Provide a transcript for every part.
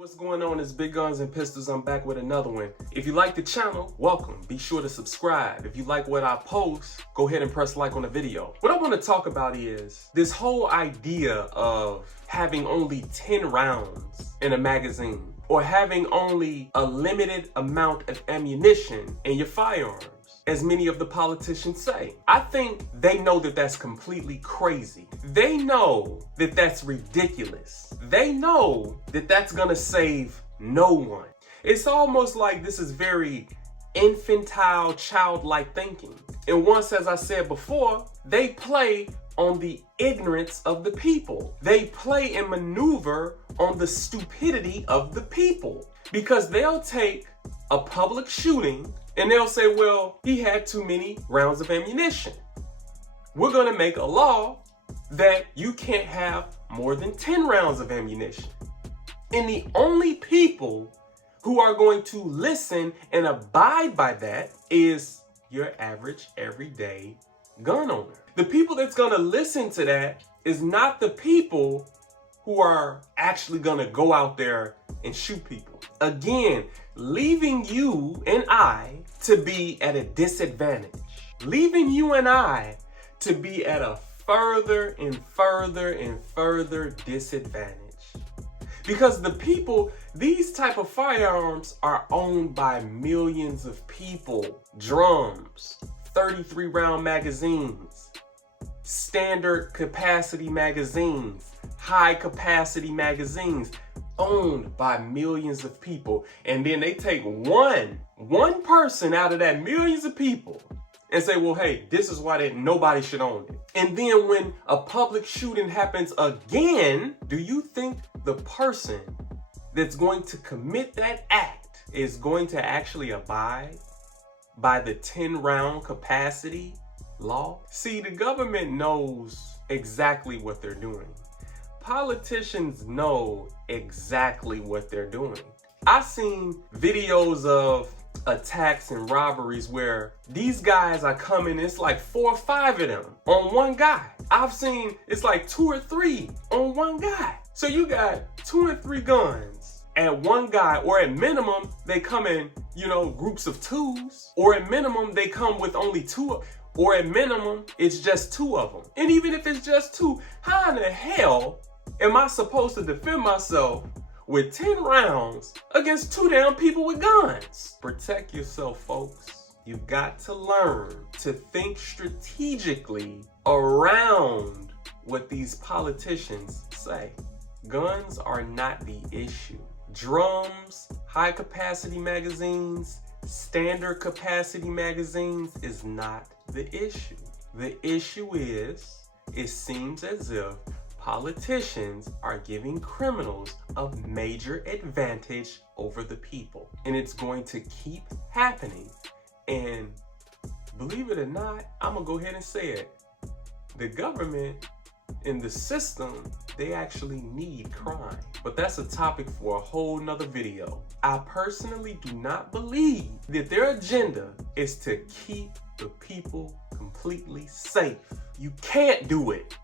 What's going on? It's Big Guns and Pistols. I'm back with another one. If you like the channel, welcome. Be sure to subscribe. If you like what I post, go ahead and press like on the video. What I want to talk about is this whole idea of having only 10 rounds in a magazine or having only a limited amount of ammunition in your firearms, as many of the politicians say. I think they know that that's completely crazy. They know that that's ridiculous. They know that that's gonna save no one. It's almost like this is very infantile, childlike thinking. And once, as I said before, they play on the ignorance of the people. They play and maneuver on the stupidity of the people, because they'll take a public shooting and they'll say, well, he had too many rounds of ammunition. We're gonna make a law that you can't have more than 10 rounds of ammunition. And the only people who are going to listen and abide by that is your average everyday gun owner. The people that's gonna listen to that is not the people who are actually gonna go out there and shoot people. Again, leaving you and I to be at a disadvantage. Leaving you and I to be at a further and further and further disadvantage. Because the people, these type of firearms are owned by millions of people. Drums, 33 round magazines, standard capacity magazines, high capacity magazines, owned by millions of people. And then they take one person out of that millions of people and say, well, hey, this is why nobody should own it. And then when a public shooting happens again, do you think the person that's going to commit that act is going to actually abide by the 10 round capacity law? See, the government knows exactly what they're doing. Politicians know exactly what they're doing. I've seen videos of attacks and robberies where these guys are coming, it's like 4 or 5 of them on one guy. I've seen it's like 2 or 3 on one guy. So you got 2 and 3 guns at one guy, or at minimum, they come in, groups of 2s, or at minimum, they come with only 2, or at minimum, it's just 2 of them. And even if it's just 2, how in the hell am I supposed to defend myself with 10 rounds against 2 damn people with guns? Protect yourself, folks. You've got to learn to think strategically around what these politicians say. Guns are not the issue. Drums, high capacity magazines, standard capacity magazines is not the issue. The issue is, it seems as if politicians are giving criminals a major advantage over the people. And it's going to keep happening. And believe it or not, I'm gonna go ahead and say it. The government and the system, they actually need crime. But that's a topic for a whole nother video. I personally do not believe that their agenda is to keep the people completely safe. You can't do it.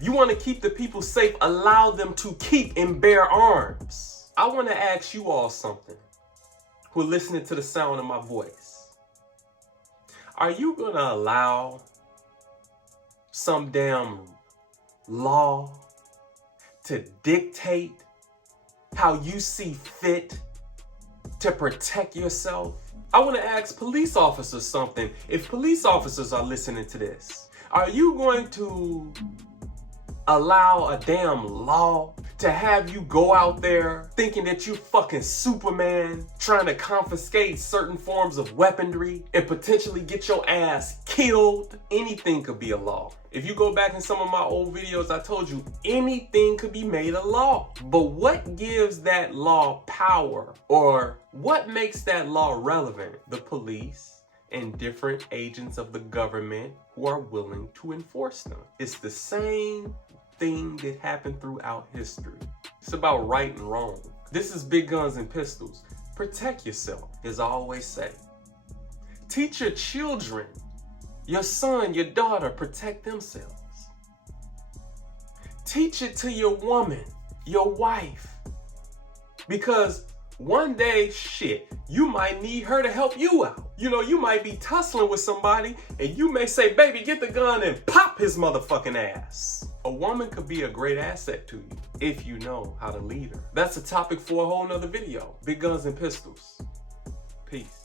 You want to keep the people safe, allow them to keep and bear arms. I want to ask you all something who are listening to the sound of my voice. Are you going to allow some damn law to dictate how you see fit to protect yourself? I want to ask police officers something. If police officers are listening to this, are you going to allow a damn law to have you go out there thinking that you fucking Superman, trying to confiscate certain forms of weaponry and potentially get your ass killed? Anything could be a law. If you go back in some of my old videos, I told you anything could be made a law. But what gives that law power, or what makes that law relevant? The police and different agents of the government who are willing to enforce them. It's the same thing that happened throughout history. It's about right and wrong. This is Big Guns and Pistols. Protect yourself, as I always say. Teach your children, your son, your daughter, protect themselves. Teach it to your woman, your wife. Because one day, shit, you might need her to help you out. You know, you might be tussling with somebody and you may say, baby, get the gun and pop his motherfucking ass. A woman could be a great asset to you if you know how to lead her. That's a topic for a whole nother video. Big guns and pistols. Peace.